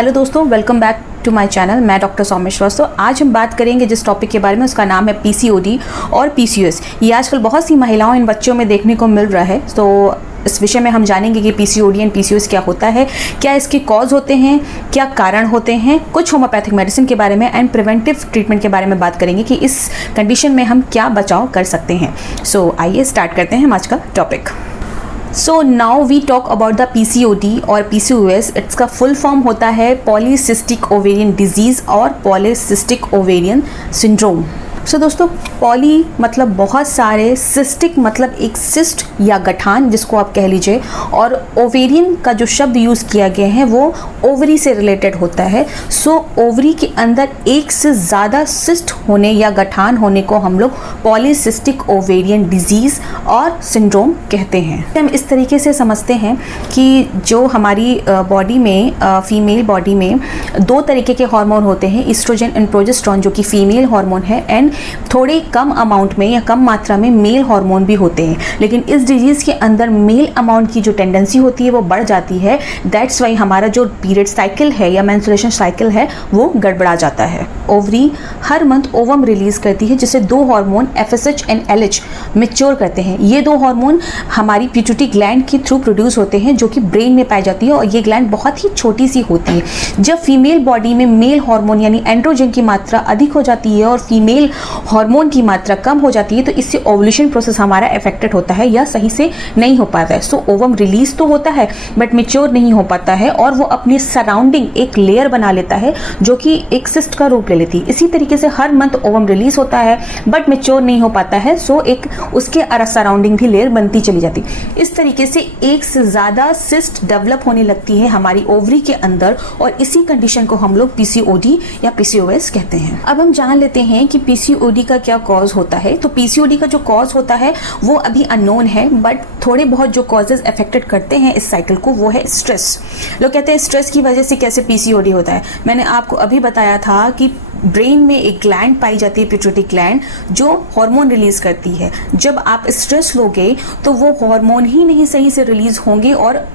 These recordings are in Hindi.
हेलो दोस्तों, welcome back to my channel. मैं डॉक्टर सौम्या श्रीवास्तव। आज हम बात करेंगे जिस टॉपिक के बारे में, उसका नाम है पीसीओडी और पीसीओएस। ये आजकल बहुत सी महिलाओं इन बच्चों में देखने को मिल रहा है। तो इस विषय में हम जानेंगे कि पीसीओडी एंड पीसीओएस क्या होता है, क्या इसके कॉज होते हैं, क्या कारण होते हैं, कुछ होम्योपैथिक मेडिसिन के बारे में एंड प्रिवेंटिव ट्रीटमेंट के बारे में बात करेंगे कि इस कंडीशन में हम क्या बचाव कर सकते हैं। सो आइए स्टार्ट करते हैं हम आज का topic. So now we talk about the PCOD और PCOS। इसका फुल फॉर्म होता है पॉलीसिस्टिक ओवेरियन डिजीज़ और पॉलीसिस्टिक ओवेरियन सिंड्रोम। सो दोस्तों, पॉली मतलब बहुत सारे, सिस्टिक मतलब एक सिस्ट या गठान जिसको आप कह लीजिए, और ओवेरियन का जो शब्द यूज़ किया गया है वो ओवरी से रिलेटेड होता है। सो ओवरी के अंदर एक से ज़्यादा सिस्ट होने या गठान होने को हम लोग पॉलीसिस्टिक ओवेरियन डिजीज़ और सिंड्रोम कहते हैं। हम इस तरीके से समझते हैं कि जो हमारी बॉडी में, फीमेल बॉडी में दो तरीके के हार्मोन होते हैं, ईस्ट्रोजन एंड प्रोजेस्टेरोन जो कि फीमेल हार्मोन है, एंड थोड़े कम अमाउंट में या कम मात्रा में मेल हार्मोन भी होते हैं। लेकिन इस डिजीज़ के अंदर मेल अमाउंट की जो टेंडेंसी होती है वो बढ़ जाती है। दैट्स वाई हमारा जो पीरियड साइकिल है या मेंस्ट्रुएशन साइकिल है वो गड़बड़ा जाता है। ओवरी हर मंथ ओवम रिलीज करती है, जिससे दो hormone FSH and LH mature करते हैं। ये दो हार्मोन हमारी पिट्यूटरी ग्लैंड के थ्रू प्रोड्यूस होते हैं, जो कि ब्रेन में पाई जाती है, और ये ग्लैंड बहुत ही छोटी सी होती है। जब फीमेल बॉडी में मेल हार्मोन यानी एंड्रोजन की मात्रा अधिक हो जाती है और फीमेल हार्मोन की मात्रा कम हो जाती है, तो इससे ओवुलेशन प्रोसेस हमारा अफेक्टेड होता है या सही से नहीं हो पाता है। सो ओवम रिलीज तो होता है बट मैच्योर नहीं हो पाता है, और वो अपनी सराउंडिंग एक लेयर बना लेता है जो कि एक सिस्ट का रूप ले लेती है। इसी तरीके से हर मंथ ओवम रिलीज होता है बट मैच्योर नहीं हो पाता है, सो एक उसके सराउंडिंग भी लेयर बनती चली जाती। इस तरीके से एक से ज्यादा सिस्ट डेवलप होने लगती है हमारी ओवरी के अंदर, और इसी कंडीशन को हम लोग पीसीओडी या पीसीओएस कहते हैं। अब हम जान लेते हैं कि पीसीओडी का क्या कॉज होता है। तो पीसीओडी का जो कॉज होता है वो अभी अननोन है, बट थोड़े बहुत जो कॉजेज अफेक्टेड करते हैं इस साइकिल को वो है स्ट्रेस। लोग कहते हैं स्ट्रेस की वजह से कैसे पीसीओडी होता है। मैंने आपको अभी बताया था कि ब्रेन में एक ग्लैंड पाई जाती है, पिट्यूटरी ग्लैंड, जो हार्मोन रिलीज करती है। जब आप स्ट्रेस लोगे तो वो हार्मोन ही नहीं सही से रिलीज होंगे और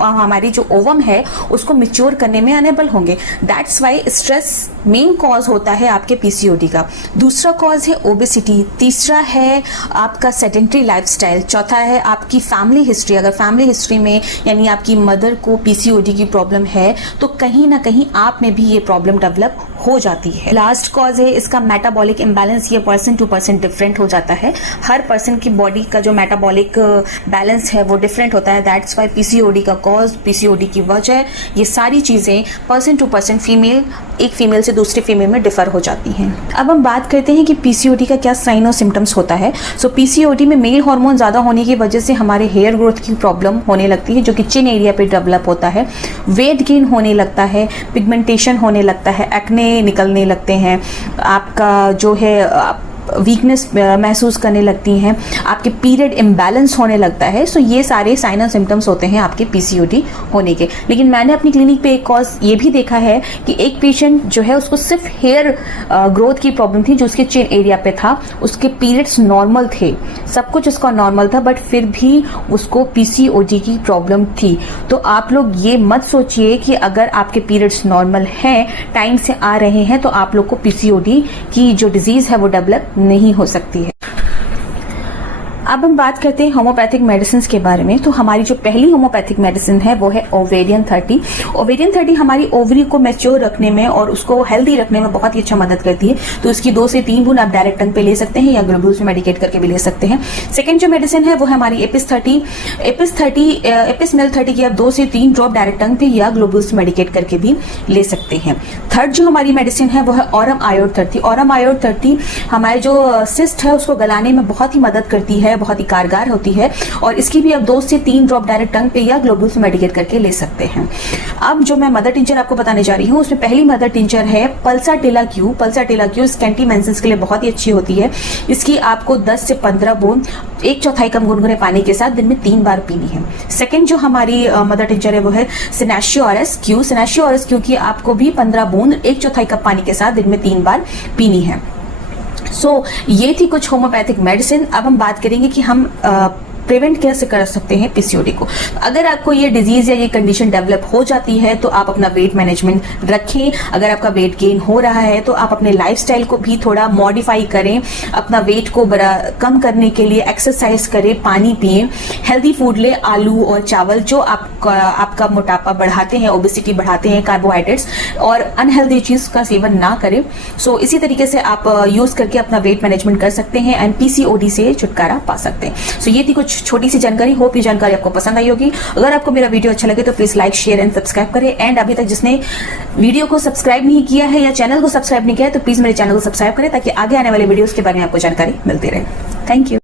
हमारी जो ओवम है उसको मैच्योर करने में अनेबल होंगे। That's why stress main cause होता है आपके पीसीओडी का। दूसरा कॉज है ओबेसिटी, तीसरा है आपका सेडेंटरी लाइफस्टाइल, चौथा है आपकी फैमिली हिस्ट्री। अगर फैमिली हिस्ट्री में यानी आपकी मदर को पीसीओडी की प्रॉब्लम है तो कहीं ना कहीं आप में भी ये प्रॉब्लम डेवलप हो जाती है। लास्ट कॉज है इसका मेटाबॉलिक इम्बैलेंस। ये पर्सन टू पर्सन डिफरेंट हो जाता है। हर पर्सन की बॉडी का जो मेटाबॉलिक बैलेंस है वो डिफरेंट होता है। दैट्स वाई पीसीओडी का कॉज, पीसीओडी की वजह, ये सारी चीजें पर्सन टू पर्सन, फीमेल एक फीमेल से दूसरे फीमेल में डिफर हो जाती हैं। अब हम बात करते हैं कि पीसीओडी का क्या साइन और सिम्टम्स होता है। सो पीसीओडी में मेल हार्मोन ज्यादा होने की वजह से हमारे हेयर ग्रोथ की प्रॉब्लम होने लगती है, जो कि चिन एरिया पे डेवलप होता है। वेट गेन होने लगता है, पिगमेंटेशन होने लगता है, एक्ने निकलने लगते हैं, आपका जो है वीकनेस महसूस करने लगती हैं, आपके पीरियड इम्बैलेंस होने लगता है। सो ये सारे साइन और सिम्टम्स होते हैं आपके पीसीओडी होने के। लेकिन मैंने अपनी क्लिनिक पे एक कॉज ये भी देखा है कि एक पेशेंट जो है उसको सिर्फ हेयर ग्रोथ की प्रॉब्लम थी, जो उसके चिन एरिया पे था। उसके पीरियड्स नॉर्मल थे, सब कुछ उसका नॉर्मल था, बट फिर भी उसको पीसीओडी की प्रॉब्लम थी। तो आप लोग ये मत सोचिए कि अगर आपके पीरियड्स नॉर्मल हैं, टाइम से आ रहे हैं, तो आप लोग को पीसीओडी की जो डिजीज है वो डेवलप नहीं हो सकती है। अब हम बात करते हैं होम्योपैथिक मेडिसिन के बारे में। तो हमारी जो पहली होम्योपैथिक मेडिसिन है वो है ओवेरियन 30। ओवेरियन 30 हमारी ओवरी को मैच्योर रखने में और उसको हेल्दी रखने में बहुत ही अच्छा मदद करती है। तो इसकी 2 से 3 बूंद आप डायरेक्ट टंग पे ले सकते हैं या ग्लोब्यूल्स में मेडिकेट करके भी ले सकते हैं। सेकंड जो मेडिसिन है वो है हमारी एपिस 30। एपिस मेल 30 की आप 2 से 3 ड्रॉप डायरेक्ट टंग पे या ग्लोब्यूल्स मेडिकेट करके भी ले सकते हैं। थर्ड जो हमारी मेडिसिन है वो है ऑरम आयोड 30। ऑरम आयोड 30 हमारे जो सिस्ट है उसको गलाने में बहुत ही मदद करती है, बहुत ही कारगर होती है, और इसकी भी आप 2 से 3 ड्रॉप डायरेक्ट टंग पे या ग्लोब्यूल्स में मेडिकेट करके ले सकते हैं। अब जो मैं मदर टिंचर आपको बताने जा रही हूँ उसमें पहली मदर टिंचर है पल्साटेला क्यू। पल्साटेला क्यू स्कैंटी मेंसेस के लिए बहुत ही अच्छी होती है। इसकी आपको 10 से 15 बूंद 1/4 कप गुनगुने पानी के साथ दिन में 3 बार पीनी है। सेकेंड जो हमारी मदर टिंचर है वो है सिनेशियोरस क्यू। सिनेशियोरस क्यू की आपको भी 15 बूंद 1/4 कप पानी के साथ दिन में 3 बार पीनी है। सो ये थी कुछ होम्योपैथिक मेडिसिन। अब हम बात करेंगे कि हम प्रिवेंट कैसे कर सकते हैं पीसीओडी को। अगर आपको ये डिजीज या ये कंडीशन डेवलप हो जाती है तो आप अपना वेट मैनेजमेंट रखें। अगर आपका वेट गेन हो रहा है तो आप अपने लाइफस्टाइल को भी थोड़ा मॉडिफाई करें। अपना वेट को बड़ा कम करने के लिए एक्सरसाइज करें, पानी पिए, हेल्दी फूड ले, आलू और चावल जो आपका मोटापा बढ़ाते हैं, ओबेसिटी बढ़ाते हैं, कार्बोहाइड्रेट्स, और अनहेल्दी चीज का सेवन ना करें। सो इसी तरीके से आप यूज करके अपना वेट मैनेजमेंट कर सकते हैं एंड पीसीओडी से छुटकारा पा सकते हैं। सो ये थी कुछ छोटी सी जानकारी। होप ये जानकारी आपको पसंद आई होगी। अगर आपको मेरा वीडियो अच्छा लगे तो please like, share and subscribe करें। एंड अभी तक जिसने वीडियो को सब्सक्राइब नहीं किया है या चैनल को सब्सक्राइब नहीं किया है तो प्लीज मेरे चैनल को सब्सक्राइब करें ताकि आगे आने वाले वीडियोस के बारे में आपको जानकारी मिलती रहे। Thank you.